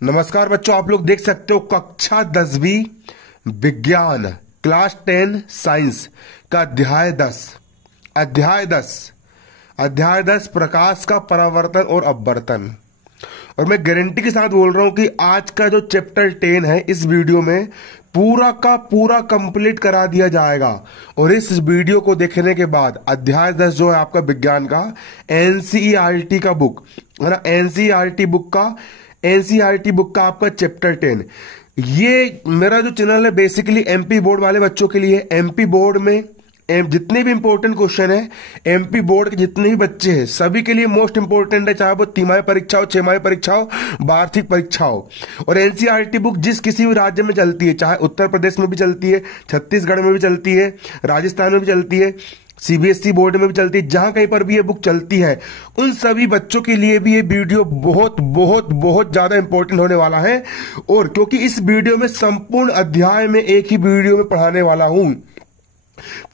नमस्कार बच्चों, आप लोग देख सकते हो कक्षा 10वीं विज्ञान क्लास 10 साइंस का अध्याय 10 प्रकाश का परावर्तन और अपवर्तन। और मैं गारंटी के साथ बोल रहा हूं कि आज का जो चैप्टर 10 है इस वीडियो में पूरा का पूरा कंप्लीट करा दिया जाएगा। और इस वीडियो को देखने के बाद अध्याय 10 जो है आपका विज्ञान का एनसीईआरटी का बुक है ना, एनसीईआरटी बुक का आपका चैप्टर 10। ये मेरा जो चैनल है बेसिकली एमपी बोर्ड वाले बच्चों के लिए। एमपी बोर्ड में जितने भी इंपॉर्टेंट क्वेश्चन है, एमपी बोर्ड के जितने भी बच्चे हैं सभी के लिए मोस्ट इंपॉर्टेंट है, चाहे वो तिमाही परीक्षा हो, छमाही परीक्षा हो, वार्षिक परीक्षा हो। और एनसीईआरटी बुक जिस किसी भी राज्य में चलती है, चाहे उत्तर प्रदेश में भी चलती है, छत्तीसगढ़ में भी चलती है, राजस्थान में भी चलती है, सीबीएसई बोर्ड में भी चलती है, जहां कहीं पर भी ये बुक चलती है, उन सभी बच्चों के लिए भी ये वीडियो बहुत बहुत बहुत ज्यादा इंपॉर्टेंट होने वाला है। और क्योंकि इस वीडियो में संपूर्ण अध्याय में एक ही वीडियो में पढ़ाने वाला हूं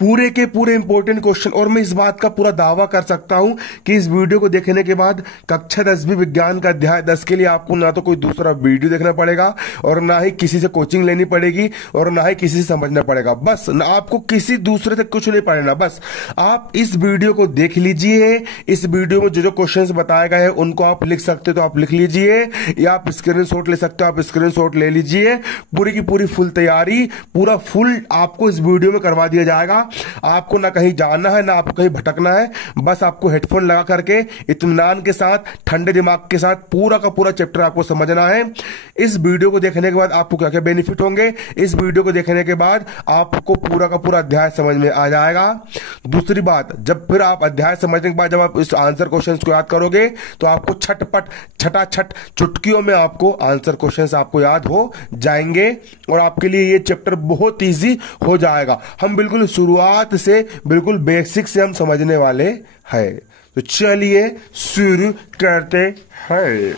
पूरे के पूरे इंपॉर्टेंट क्वेश्चन। और मैं इस बात का पूरा दावा कर सकता हूं कि इस वीडियो को देखने के बाद कक्षा 10वीं विज्ञान का अध्याय 10 के लिए आपको ना तो कोई दूसरा वीडियो देखना पड़ेगा, और ना ही किसी से कोचिंग लेनी पड़ेगी, और ना ही किसी से समझना पड़ेगा। बस ना आपको किसी दूसरे से कुछ नहीं पढ़ना, बस आप इस वीडियो को देख लीजिए। इस वीडियो में जो जो क्वेश्चन बताए गए हैं उनको आप लिख सकते तो आप लिख लीजिए, या आप स्क्रीनशॉट ले सकते हो, आप स्क्रीनशॉट ले लीजिए। पूरी की पूरी फुल तैयारी, पूरा फुल आपको इस वीडियो में करवा दिया जाएगा। आपको ना कहीं जाना है, ना आपको कहीं भटकना है, बस आपको हेडफोन लगा करके इत्मीनान के साथ, ठंडे दिमाग के साथ पूरा का पूरा चैप्टर आपको समझना है। इस वीडियो को देखने के बाद आपको क्या क्या बेनिफिट होंगे, इस वीडियो को देखने के बाद आपको पूरा का पूरा अध्याय समझ में आ जाएगा। दूसरी बात, जब फिर आप अध्याय समझने के बाद जब आप इस आंसर क्वेश्चंस को याद करोगे तो आपको छटाछट चुटकियों में आपको आंसर क्वेश्चंस आपको याद हो जाएंगे, और आपके लिए ये चैप्टर बहुत ईजी हो जाएगा। हम बिल्कुल शुरुआत से, बिल्कुल बेसिक से हम समझने वाले हैं। तो चलिए शुरू करते हैं।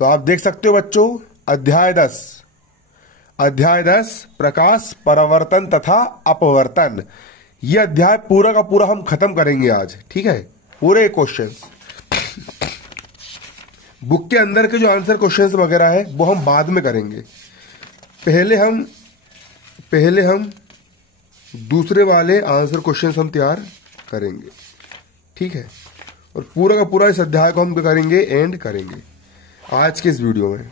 तो आप देख सकते हो बच्चों, अध्याय 10 प्रकाश परावर्तन तथा अपवर्तन। यह अध्याय पूरा का पूरा हम खत्म करेंगे आज, ठीक है। पूरे क्वेश्चंस, बुक के अंदर के जो आंसर क्वेश्चंस वगैरह है वो हम बाद में करेंगे। पहले हम दूसरे वाले आंसर क्वेश्चंस हम तैयार करेंगे, ठीक है। और पूरा का पूरा इस अध्याय को हम करेंगे, एंड करेंगे आज के इस वीडियो में।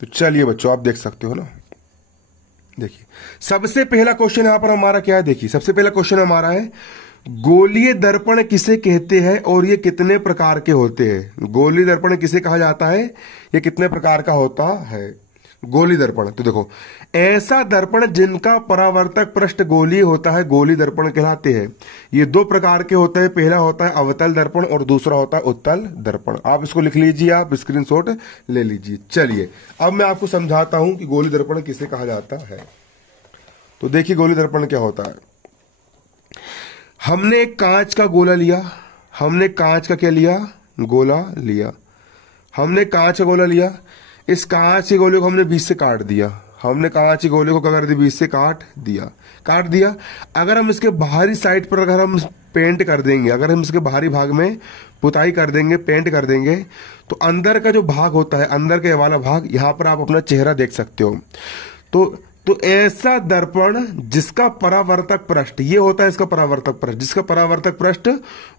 तो चलिए बच्चों, आप देख सकते हो ना। देखिए सबसे पहला क्वेश्चन यहां पर हमारा क्या है, देखिए सबसे पहला क्वेश्चन हमारा है, गोलीय दर्पण किसे कहते हैं और ये कितने प्रकार के होते हैं। गोलीय दर्पण किसे कहा जाता है, ये कितने प्रकार का होता है। गोलीय दर्पण, तो देखो ऐसा दर्पण जिनका परावर्तक पृष्ठ गोलीय होता है गोलीय दर्पण कहलाते हैं। ये दो प्रकार के होते हैं, पहला होता है अवतल दर्पण और दूसरा होता है उत्तल दर्पण। आप इसको लिख लीजिए, आप स्क्रीनशॉट ले लीजिए। चलिए अब मैं आपको समझाता हूं कि गोलीय दर्पण किसे कहा जाता है। तो देखिए गोलीय दर्पण क्या होता है। हमने एक कांच का गोला लिया, हमने कांच का क्या लिया, गोला लिया। हमने कांच का गोला लिया, इस कांच के गोले को हमने बीच से काट दिया। हमने कांच के गोले को क्या कर दिया, बीच से काट दिया। अगर हम इसके बाहरी साइड पर अगर हम पेंट कर देंगे, अगर हम इसके बाहरी भाग में पुताई कर देंगे, पेंट कर देंगे, तो अंदर का जो भाग होता है, अंदर के वाला भाग, यहां पर आप अपना चेहरा देख सकते हो। तो ऐसा दर्पण जिसका परावर्तक पृष्ठ, ये होता है इसका परावर्तक पृष्ठ, जिसका परावर्तक पृष्ठ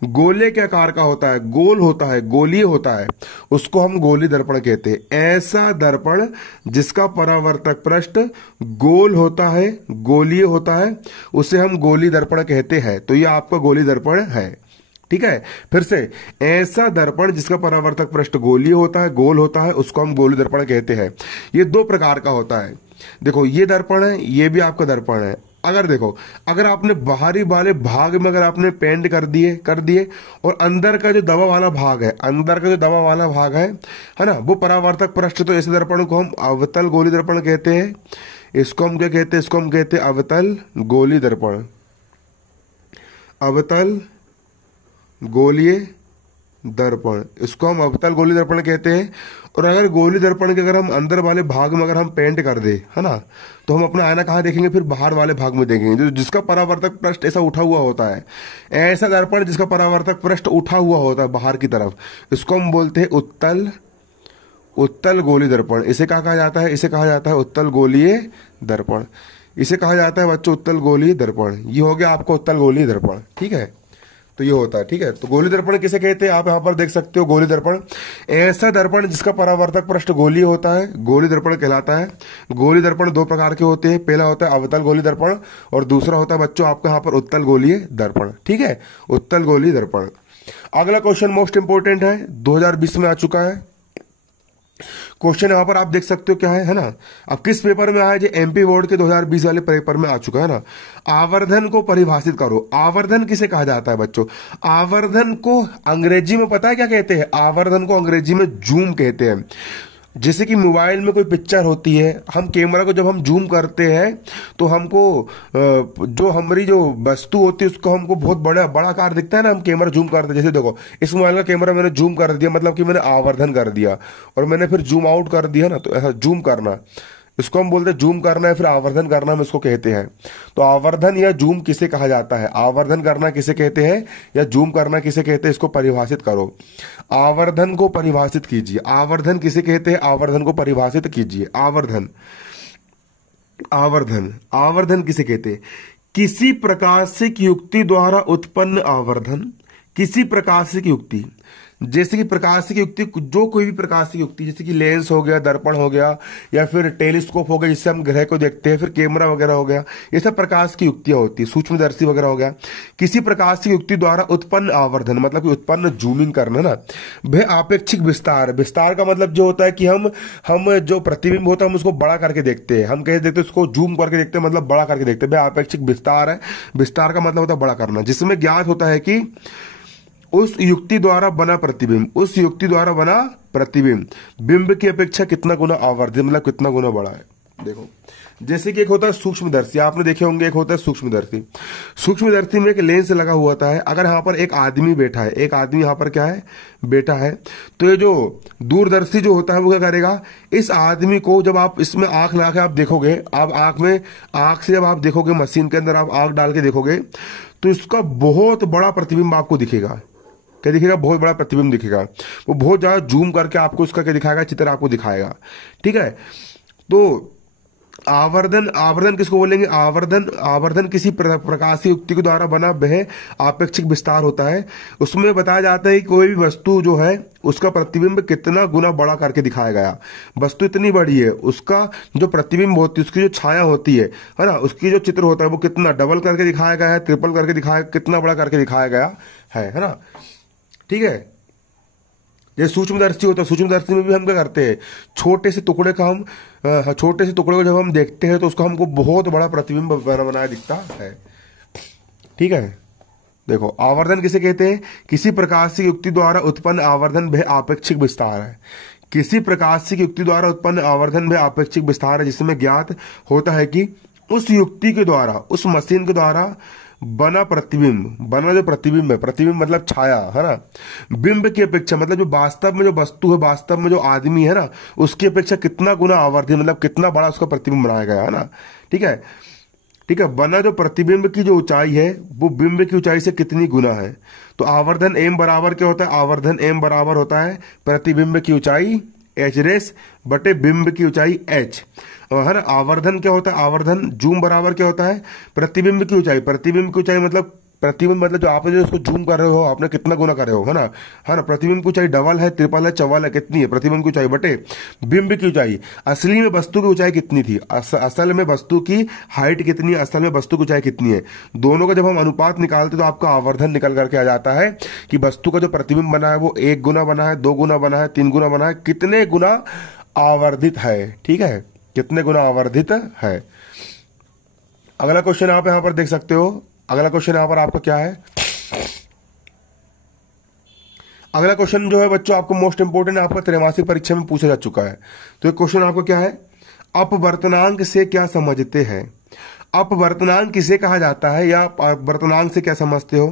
गोले के आकार का होता है, गोल होता है, गोलीय होता है, उसको हम गोलीय दर्पण कहते हैं। ऐसा दर्पण जिसका परावर्तक पृष्ठ गोल होता है, गोलीय होता है, उसे हम गोलीय दर्पण कहते हैं। तो ये आपका गोलीय दर्पण है, ठीक है। फिर से, ऐसा दर्पण जिसका परावर्तक पृष्ठ गोलीय होता है, गोल होता है, उसको हम गोलीय दर्पण कहते हैं। ये दो प्रकार का होता है। देखो ये दर्पण है, ये भी आपका दर्पण है। अगर देखो, अगर आपने बाहरी वाले भाग में अगर आपने पेंट कर दिए और अंदर का जो दवा वाला भाग है, है ना, वो परावर्तक पृष्ठ, तो ऐसे दर्पण को हम अवतल गोलीय दर्पण कहते हैं। इसको हम क्या कहते हैं, इसको हम कहते हैं अवतल गोलीय दर्पण, अवतल गोलीय दर्पण, इसको हम अवतल गोली दर्पण कहते हैं। और अगर गोली दर्पण के अगर हम अंदर वाले भाग में अगर हम पेंट कर दे, है ना, तो हम अपना आईना कहाँ देखेंगे, फिर बाहर वाले भाग में देखेंगे, जो जिसका परावर्तक पृष्ठ ऐसा उठा हुआ होता है, ऐसा दर्पण जिसका परावर्तक पृष्ठ उठा हुआ होता है बाहर की तरफ, इसको हम बोलते हैं उत्तल गोली दर्पण। इसे क्या कहा जाता है, इसे कहा जाता है उत्तल गोलीय दर्पण। इसे कहा जाता है बच्चों उत्तल गोलीय दर्पण। ये हो गया आपका उत्तल गोलीय दर्पण, ठीक है। तो ये होता है, ठीक है। तो गोली दर्पण किसे कहते हैं, आप यहाँ पर देख सकते हो, गोली दर्पण ऐसा दर्पण जिसका परावर्तक पृष्ठ गोलीय होता है, गोली दर्पण कहलाता है। गोली दर्पण दो प्रकार के होते हैं, पहला होता है अवतल गोली दर्पण और दूसरा होता है बच्चों आपका यहाँ पर उत्तल गोलीय दर्पण, ठीक है, उत्तल गोलीय दर्पण। अगला क्वेश्चन मोस्ट इंपोर्टेंट है, 2020 में आ चुका है क्वेश्चन, यहां पर आप देख सकते हो क्या है ना। अब किस पेपर में आया, जो एमपी बोर्ड के 2020 वाले पेपर में आ चुका है ना। आवर्धन को परिभाषित करो। आवर्धन किसे कहा जाता है बच्चों, आवर्धन को अंग्रेजी में पता है क्या कहते हैं, आवर्धन को अंग्रेजी में जूम कहते हैं। जैसे कि मोबाइल में कोई पिक्चर होती है, हम कैमरा को जब हम जूम करते हैं तो हमको जो हमारी जो वस्तु होती है उसको हमको बहुत बड़ा बड़ा आकार दिखता है ना, हम कैमरा जूम करते हैं। जैसे देखो इस मोबाइल का कैमरा मैंने जूम कर दिया, मतलब कि मैंने आवर्धन कर दिया, और मैंने फिर जूम आउट कर दिया ना, तो ऐसा जूम करना, इसको हम बोलते हैं जूम करना है, फिर आवर्धन करना हम इसको कहते हैं। तो आवर्धन या जूम किसे कहा जाता है, आवर्धन करना किसे कहते हैं या जूम करना किसे कहते हैं, इसको परिभाषित करो। आवर्धन को परिभाषित कीजिए। आवर्धन किसे कहते हैं, आवर्धन को परिभाषित कीजिए। आवर्धन, आवर्धन, आवर्धन किसे कहते हैं, किसी प्रकाशिक युक्ति द्वारा उत्पन्न आवर्धन। किसी प्रकाशिक युक्ति, जैसे कि प्रकाशिक युक्ति, जो कोई भी प्रकाशिक युक्ति, जैसे कि लेंस हो गया, दर्पण हो गया, या फिर टेलीस्कोप हो गया जिससे हम ग्रह को देखते हैं, फिर कैमरा वगैरह हो गया, ये सब प्रकाश की युक्तियां होती है, सूक्ष्मदर्शी वगैरह हो गया। किसी प्रकाशिक युक्ति द्वारा उत्पन्न आवर्धन, मतलब कि उत्पन्न जूमिंग करना ना। वह आपेक्षिक विस्तार, विस्तार का मतलब जो होता है कि हम जो प्रतिबिंब होता है हम उसको बड़ा करके देखते हैं, हम कैसे देखते हैं, उसको जूम करके देखते हैं, मतलब बड़ा करके देखते हैं, वह आपेक्षिक विस्तार है। विस्तार का मतलब होता है बड़ा करना, जिसमें ज्ञात होता है कि उस युक्ति द्वारा बना प्रतिबिंब, उस युक्ति द्वारा बना प्रतिबिंब बिंब की अपेक्षा कितना गुना आवर्धित, मतलब कितना गुना बड़ा है। देखो जैसे कि एक होता है सूक्ष्मदर्शी, आपने देखे होंगे, एक होता है सूक्ष्मदर्शी। सूक्ष्मदर्शी में एक लेंस लगा हुआ होता है। अगर यहाँ पर एक आदमी बैठा है, एक आदमी यहाँ पर क्या है, बैठा है, तो ये जो दूरदर्शी जो होता है वो क्या करेगा, इस आदमी को जब आप इसमें आंख लगा के आप देखोगे, आप आंख से जब आप देखोगे, मशीन के अंदर आप आंख डाल के देखोगे, तो इसका बहुत बड़ा प्रतिबिंब आपको दिखेगा। क्या दिखेगा, बहुत बड़ा प्रतिबिंब दिखेगा। वो बहुत ज्यादा जूम करके आपको इसका क्या दिखाएगा, चित्र आपको दिखाएगा, ठीक है। तो आवर्धन, आवर्धन किसको बोलेंगे, आवर्धन, आवर्धन किसी प्रकाशीय युक्ति के द्वारा बना वह आपेक्षिक विस्तार होता है। उसमें बताया जाता है कि कोई भी वस्तु जो है उसका प्रतिबिंब कितना गुना बड़ा करके दिखाया गया। वस्तु इतनी बड़ी है, उसका जो प्रतिबिंब होती है, उसकी जो छाया होती है ना, उसकी जो चित्र होता है वो कितना डबल करके दिखाया गया है, ट्रिपल करके दिखाया, कितना बड़ा करके दिखाया गया है ना, ठीक है। ये सूक्ष्मदर्शी होता है, सूक्ष्मदर्शी में भी हम क्या करते हैं, छोटे से टुकड़े का हम छोटे से टुकड़े को जब हम देखते हैं तो उसको हमको बहुत बड़ा प्रतिबिंब बनाया दिखता है, ठीक है। देखो आवर्धन किसे कहते हैं, किसी प्रकाशिक युक्ति द्वारा उत्पन्न आवर्धन वह आपेक्षिक विस्तार है। किसी प्रकाशिक युक्ति द्वारा उत्पन्न आवर्धन वह आपेक्षिक विस्तार है, जिसमें ज्ञात होता है कि उस युक्ति के द्वारा, उस मशीन के द्वारा बना प्रतिबिंब, बना जो प्रतिबिंब है, प्रतिबिंब मतलब छाया है ना, बिंब की अपेक्षा मतलब जो वास्तव में जो वस्तु है, वास्तव में जो आदमी है ना, उसकी अपेक्षा कितना गुना आवर्धित, मतलब कितना बड़ा उसका प्रतिबिंब बनाया गया है ना, ठीक है, ठीक है। बना जो प्रतिबिंब की जो ऊंचाई है वो बिंब की ऊंचाई से कितनी गुना है। तो आवर्धन एम बराबर क्या होता है, आवर्धन एम बराबर होता है प्रतिबिंब की ऊंचाई एच रेस बटे बिंब की ऊंचाई एच, है ना। आवर्धन क्या होता है, आवर्धन जूम बराबर क्या होता है, प्रतिबिंब की ऊंचाई, प्रतिबिंब की ऊंचाई मतलब प्रतिबिंब मतलब जो आपने जो उसको जूम कर रहे हो, आपने कितना गुना कर रहे हो, है ना। प्रतिबिंब की ऊंचाई डबल है, ट्रिपल है, चौवाल है, कितनी है प्रतिबिंब की ऊंचाई बटे बिंब की ऊंचाई। असली में वस्तु की ऊंचाई कितनी थी, असल में वस्तु की हाइट कितनी है, असल में वस्तु की ऊंचाई कितनी है, दोनों का जब हम अनुपात निकालते तो आपका आवर्धन निकल करके आ जाता है कि वस्तु का जो प्रतिबिंब बना है वो 1 गुना बना है, 2 गुना बना है, 3 गुना बना है, कितने गुना आवर्धित है, ठीक है, कितने गुना आवर्धित है। अगला क्वेश्चन आप यहां पर देख सकते हो। अगला क्वेश्चन यहां पर आपका क्या है, अगला क्वेश्चन जो है बच्चों आपको मोस्ट इंपोर्टेंट है, आपका त्रैमासिक परीक्षा में पूछा जा चुका है। तो क्वेश्चन आपको क्या है, अपवर्तनांक से क्या समझते हैं। अपवर्तनांक किसे कहा जाता है या अपवर्तनांक से क्या समझते हो।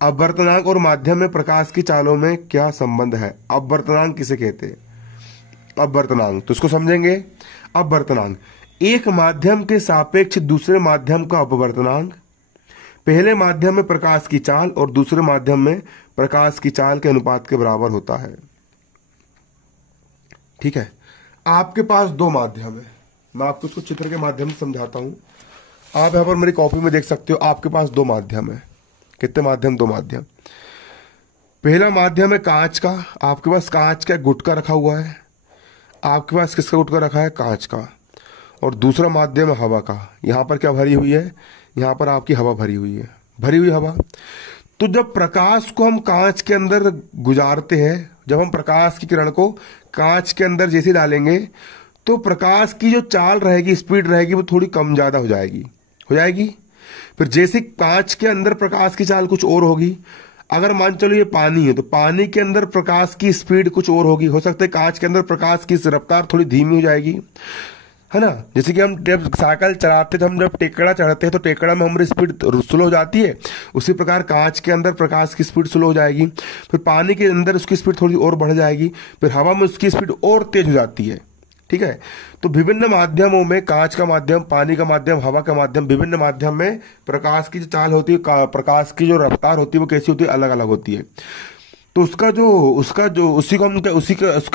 अपवर्तनांक और माध्यम में प्रकाश की चालों में क्या संबंध है? अपवर्तनांक किसे कहते हैं? अपवर्तनांक तो इसको समझेंगे। अपवर्तनांक एक माध्यम के सापेक्ष दूसरे माध्यम का अपवर्तनांक पहले माध्यम में प्रकाश की चाल और दूसरे माध्यम में प्रकाश की चाल के अनुपात के बराबर होता है। ठीक है, आपके पास दो माध्यम है, मैं आपको इसको चित्र के माध्यम से समझाता हूं। आप यहां पर मेरी कॉपी में देख सकते हो, आपके पास दो माध्यम है। कितने माध्यम? दो माध्यम। पहला माध्यम है कांच का, आपके पास कांच का गुटका रखा हुआ है। आपके पास किसका गुटका रखा है? कांच का। और दूसरा माध्यम है हवा का। यहां पर क्या भरी हुई है? यहां पर आपकी हवा भरी हुई है, भरी हुई हवा। तो जब प्रकाश को हम कांच के अंदर गुजारते हैं, जब हम प्रकाश की किरण को कांच के अंदर जैसे डालेंगे तो प्रकाश की जो चाल रहेगी, स्पीड रहेगी, वो थोड़ी कम ज्यादा हो जाएगी। फिर जैसे कांच के अंदर प्रकाश की चाल कुछ और होगी। अगर मान चलो ये पानी है तो पानी के अंदर प्रकाश की स्पीड कुछ और होगी। हो सकता है कांच के अंदर प्रकाश की रफ्तार थोड़ी धीमी हो जाएगी, है ना। जैसे कि हम जब साइकिल चलाते, तो हम जब टेकड़ा चढ़ते हैं तो टेकड़ा में हमारी स्पीड स्लो हो जाती है, उसी प्रकार कांच के अंदर प्रकाश की स्पीड स्लो हो जाएगी। फिर पानी के अंदर उसकी स्पीड थोड़ी और बढ़ जाएगी, फिर हवा में उसकी स्पीड और तेज हो जाती है। ठीक है, तो विभिन्न माध्यमों में, कांच का माध्यम, पानी का माध्यम, हवा का माध्यम, विभिन्न माध्यम में प्रकाश की जो चाल होती है, प्रकाश की जो रफ्तार होती है, वो कैसी होती है? अलग अलग होती है। तो उसका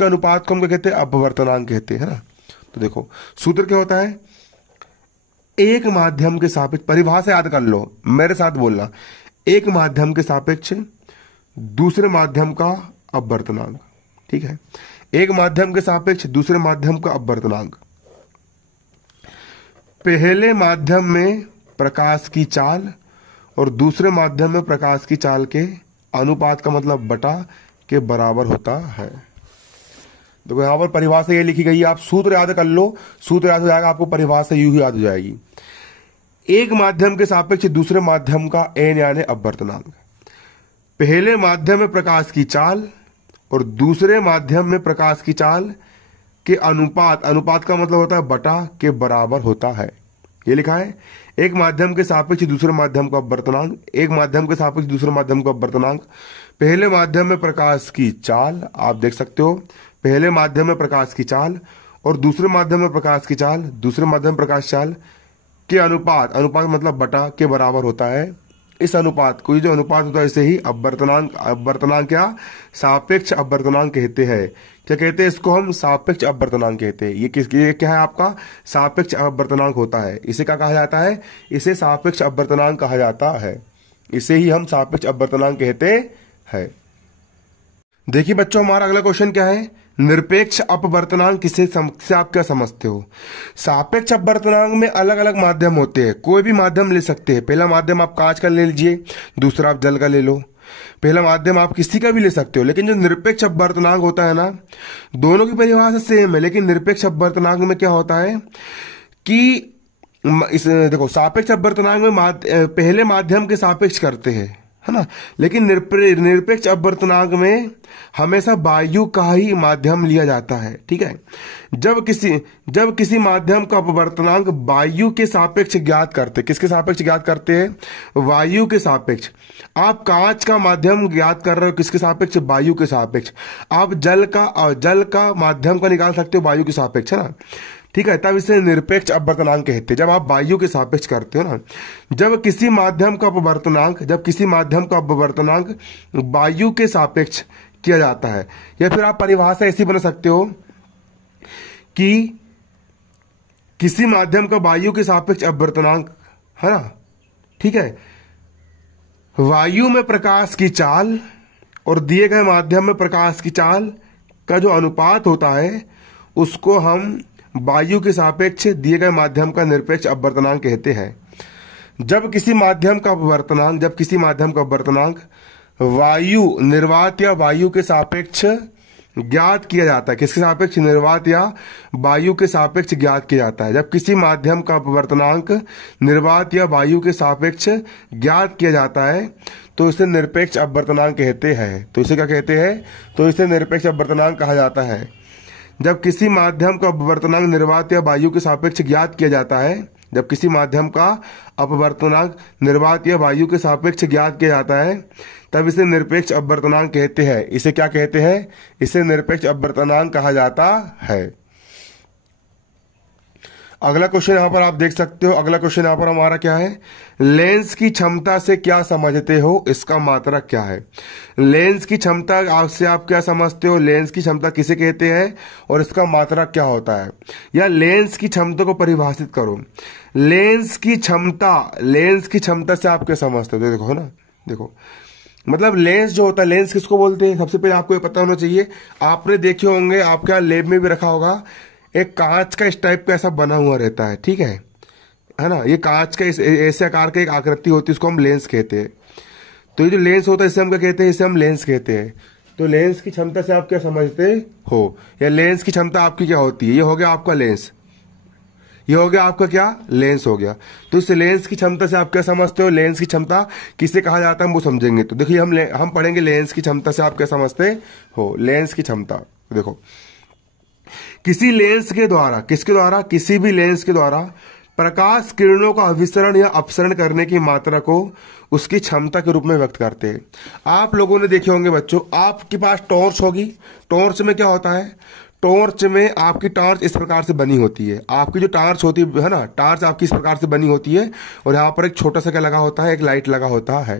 अनुपात को हम क्या कहते हैं? अपवर्तनांक कहते हैं ना। तो देखो सूत्र क्या होता है? एक माध्यम के सापेक्ष, परिभाषा याद कर लो, मेरे साथ बोलना, एक माध्यम के सापेक्ष दूसरे माध्यम का अपवर्तनांक। ठीक है, एक माध्यम के सापेक्ष दूसरे माध्यम का अपवर्तनांक पहले माध्यम में प्रकाश की चाल और दूसरे माध्यम में प्रकाश की चाल के अनुपात का मतलब बटा के बराबर होता है। देखो यहां पर परिभाषा ये लिखी गई है, आप सूत्र याद कर लो, सूत्र याद हो जाएगा आपको, परिभाषा यूं ही याद हो जाएगी। एक माध्यम के सापेक्ष दूसरे माध्यम का n यानी अपवर्तनांक पहले माध्यम में प्रकाश की चाल और दूसरे माध्यम में प्रकाश की चाल के अनुपात, अनुपात का मतलब होता है बटा के बराबर होता है। ये लिखा है, एक माध्यम के सापेक्ष दूसरे माध्यम का अपवर्तनांक, एक माध्यम के सापेक्ष दूसरे माध्यम का अपवर्तनांक पहले माध्यम में प्रकाश की चाल, आप देख सकते हो पहले माध्यम में प्रकाश की चाल और दूसरे माध्यम में प्रकाश की चाल, दूसरे माध्यम में प्रकाश चाल के अनुपात, अनुपात मतलब बटा के बराबर होता है। इस अनुपात को, ये जो अनुपात होता है, इसे ही अपवर्तनांक, अपवर्तनांक क्या? सापेक्ष अपवर्तनांक कहते हैं। क्या कहते हैं इसको? हम सापेक्ष अपवर्तनांक कहते हैं। ये क्या है आपका? सापेक्ष अपवर्तनांक होता है। इसे क्या कहा जाता है? इसे सापेक्ष अपवर्तनांक कहा जाता है। इसे ही हम सापेक्ष अपवर्तनांक कहते हैं। देखिए बच्चों, हमारा अगला क्वेश्चन क्या है? निरपेक्ष अपवर्तनांक किसे से आप क्या समझते हो? सापेक्ष अपवर्तनांक में अलग अलग माध्यम होते हैं, कोई भी माध्यम ले सकते हैं। पहला माध्यम आप कांच का ले लीजिए, दूसरा आप जल का ले लो। पहला माध्यम आप किसी का भी ले सकते हो, लेकिन जो निरपेक्ष अपवर्तनांक होता है ना, दोनों की परिभाषा सेम है, लेकिन निरपेक्ष अपवर्तनांक में क्या होता है कि देखो सापेक्ष अपवर्तनांक में पहले माध्यम के सापेक्ष करते हैं, है ना, लेकिन निरपेक्ष अपवर्तनांक में हमेशा वायु का ही माध्यम लिया जाता है। ठीक है, जब किसी माध्यम का अपवर्तनांक वायु के सापेक्ष ज्ञात करते, किसके सापेक्ष ज्ञात करते हैं? वायु के सापेक्ष। आप कांच का माध्यम ज्ञात कर रहे हो किसके सापेक्ष? वायु के सापेक्ष। आप जल का माध्यम का निकाल सकते हो वायु के सापेक्ष, है ना। ठीक है, तब इसे निरपेक्ष अपवर्तनांक कहते हैं, जब आप वायु के सापेक्ष करते हो ना। जब किसी माध्यम का अपवर्तनांक वायु के सापेक्ष किया जाता है, या फिर आप परिभाषा ऐसी बना सकते हो कि किसी माध्यम का वायु के सापेक्ष अपवर्तनांक, है ना। ठीक है, वायु में प्रकाश की चाल और दिए गए माध्यम में प्रकाश की चाल का जो अनुपात होता है, उसको हम वायु के सापेक्ष दिए गए माध्यम का निरपेक्ष अपवर्तनांक कहते हैं। जब किसी माध्यम का अपवर्तनांक वायु, निर्वात या वायु के सापेक्ष ज्ञात किया जाता है, किसके सापेक्ष? निर्वात या वायु के सापेक्ष ज्ञात किया जाता है। जब किसी माध्यम का अपवर्तनांक निर्वात या वायु के सापेक्ष ज्ञात किया जाता है तो इसे निरपेक्ष अपवर्तनांक कहते हैं। तो इसे क्या कहते हैं? तो इसे निरपेक्ष अपवर्तनांक कहा जाता है। जब किसी माध्यम का अपवर्तनांक निर्वात या वायु के सापेक्ष ज्ञात किया जाता है, जब किसी माध्यम का अपवर्तनांक निर्वात या वायु के सापेक्ष ज्ञात किया जाता है तब इसे निरपेक्ष अपवर्तनांक कहते हैं। इसे क्या कहते हैं? इसे निरपेक्ष अपवर्तनांक कहा जाता है। अगला क्वेश्चन यहां पर आप देख सकते हो। अगला क्वेश्चन यहां पर हमारा क्या है? लेंस की क्षमता से क्या समझते हो, इसका मात्रक क्या है? लेंस की क्षमता से आप क्या समझते हो? लेंस की क्षमता किसे कहते हैं और इसका मात्रक क्या होता है? या लेंस की क्षमता को परिभाषित करो। लेंस की क्षमता से आप क्या समझते हो? देखो ना, देखो मतलब लेंस जो होता है, लेंस किसको बोलते हैं? सबसे पहले आपको ये पता होना चाहिए। आपने देखे होंगे, आपके यहाँ लैब में भी रखा होगा, एक कांच का इस टाइप का ऐसा बना हुआ रहता है, ठीक है ना? ये कांच का ऐसे आकार का एक आकृति होती है, उसको हम लेंस कहते हैं। तो ये जो लेंस होता है इसे हम क्या कहते हैं? इसे हम लेंस कहते हैं। तो लेंस की क्षमता से आप क्या समझते हो, या लेंस की क्षमता आपकी क्या होती है? ये हो गया आपका लेंस, ये हो गया आपका क्या? लेंस हो गया। तो इस लेंस की क्षमता से आप क्या समझते हो? लेंस की क्षमता किसे कहा जाता है हम वो समझेंगे। तो देखिए हम पढ़ेंगे लेंस की क्षमता से आप क्या समझते हो। लेंस की क्षमता देखो, किसी लेंस के द्वारा, किसके द्वारा? किसी भी लेंस के द्वारा प्रकाश किरणों का अभिसरण या अपसरण करने की मात्रा को उसकी क्षमता के रूप में व्यक्त करते हैं। आप लोगों ने देखे होंगे बच्चों, आपके पास टॉर्च होगी। टॉर्च में क्या होता है? टॉर्च में आपकी टॉर्च इस प्रकार से बनी होती है। आपकी जो टॉर्च होती है ना, टॉर्च आपकी इस प्रकार से बनी होती है और यहाँ पर एक छोटा सा क्या लगा होता है? एक लाइट लगा होता है।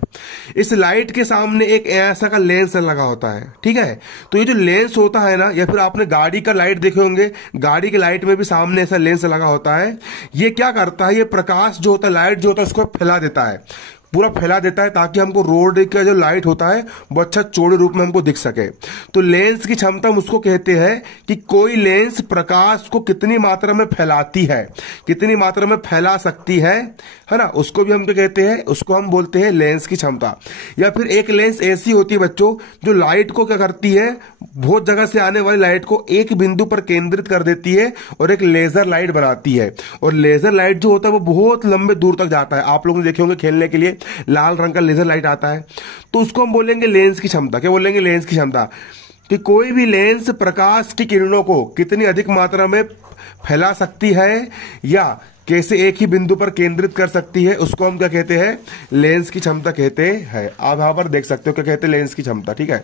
इस लाइट के सामने एक ऐसा का लेंस लगा होता है, ठीक है? तो ये जो लेंस होता है ना, या फिर आपने गाड़ी का लाइट देखे होंगे, गाड़ी के लाइट में भी सामने ऐसा लेंस लगा होता है। ये क्या करता है? ये प्रकाश जो होता है, लाइट जो होता है, उसको फैला देता है, पूरा फैला देता है, ताकि हमको रोड का जो लाइट होता है वो अच्छा चौड़े रूप में हमको दिख सके। तो लेंस की क्षमता हम उसको कहते हैं कि कोई लेंस प्रकाश को कितनी मात्रा में फैलाती है, कितनी मात्रा में फैला सकती है ना, उसको भी हम क्या कहते हैं? उसको हम बोलते हैं लेंस की क्षमता। या फिर एक लेंस ऐसी होती है बच्चों जो लाइट को क्या करती है? बहुत जगह से आने वाली लाइट को एक बिंदु पर केंद्रित कर देती है और एक लेजर लाइट बनाती है। और लेजर लाइट जो होता है वो बहुत लंबे दूर तक जाता है। आप लोगों ने देखे होंगे खेलने के लिए लाल रंग का लेजर लाइट आता है, तो उसको हम बोलेंगे लेंस की क्षमता। क्या बोलेंगे? लेंस की क्षमता। कि कोई भी लेंस प्रकाश की किरणों को कितनी अधिक मात्रा में फैला सकती है या कैसे एक ही बिंदु पर केंद्रित कर सकती है, उसको हम क्या कहते हैं? लेंस की क्षमता कहते हैं। आप यहां पर देख सकते हो क्या कहते हैं? लेंस की क्षमता, ठीक है?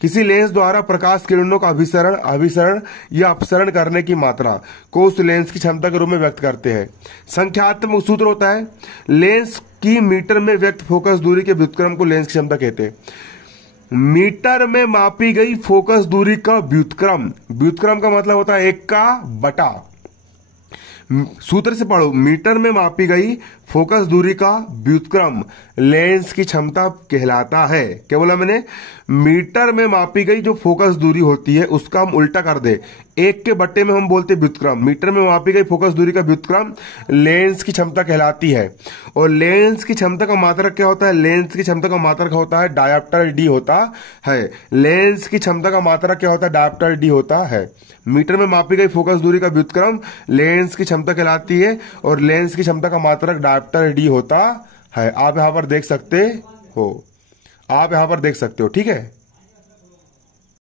किसी लेंस द्वारा प्रकाश किरणों का अभिसरण या अपसरण करने की मात्रा को उस लेंस की क्षमता के रूप में व्यक्त करते हैं। संख्यात्मक सूत्र होता है, लेंस की मीटर में व्यक्त फोकस दूरी के व्युत्क्रम को लेंस की क्षमता कहते हैं। मीटर में मापी गई फोकस दूरी का व्युत्क्रम, व्युत्क्रम का मतलब होता है 1 का बटा। सूत्र से पढ़ो, मीटर में मापी गई फोकस दूरी का व्युत्क्रम लेंस की क्षमता कहलाता है। क्या बोला मैंने? मीटर में मापी गई जो फोकस दूरी होती है उसका हम उल्टा कर दे, 1 के बट्टे में हम बोलते व्युत्क्रम। मीटर में मापी गई फोकस दूरी का व्युत्क्रम लेंस की क्षमता कहलाती है। और लेंस की क्षमता का मात्रक क्या होता है? लेंस की क्षमता का मात्रक होता है डायोप्टर डी होता है। लेंस की क्षमता का मात्रक क्या होता है? डायोप्टर डी होता है। मीटर में मापी गई फोकस दूरी का व्युत्क्रम लेंस की क्षमता कहलाती है और लेंस की क्षमता का मात्रक डायोप्टर डी होता है। आप यहां पर देख सकते हो, आप यहां पर देख सकते हो, ठीक है?